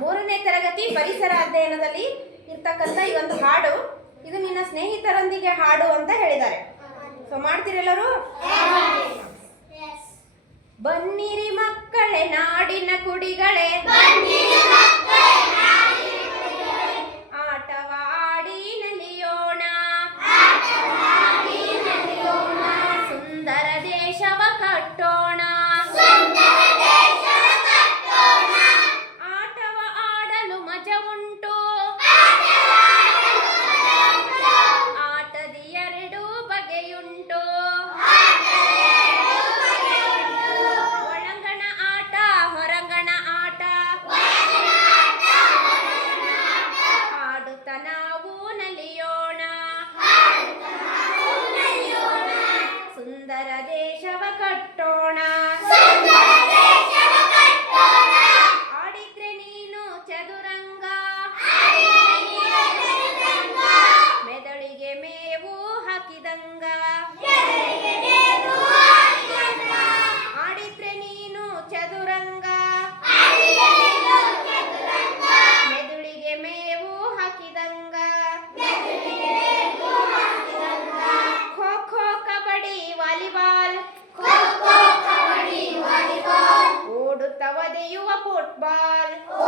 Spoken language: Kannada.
ಮೂರನೇ ತರಗತಿ ಪರಿಸರ ಅಧ್ಯಯನದಲ್ಲಿ ಇರ್ತಕ್ಕಂಥ ಈ ಒಂದು ಹಾಡು ಇದು ನಿನ್ನ ಸ್ನೇಹಿತರೊಂದಿಗೆ ಹಾಡು ಅಂತ ಹೇಳಿದ್ದಾರೆ. ಸೊ ಮಾಡ್ತೀರೆಲ್ಲರೂ ಬನ್ನಿರಿ ಮಕ್ಕಳೇ ನಾಡಿನ ಕುಡಿಗಳೇ. ಆಟವಾಡಿನಲಿಯೋಣ ಸುಂದರ ದೇಶವ ಕಟ್ಟೋ. ഉത്തരദേ do they you a football?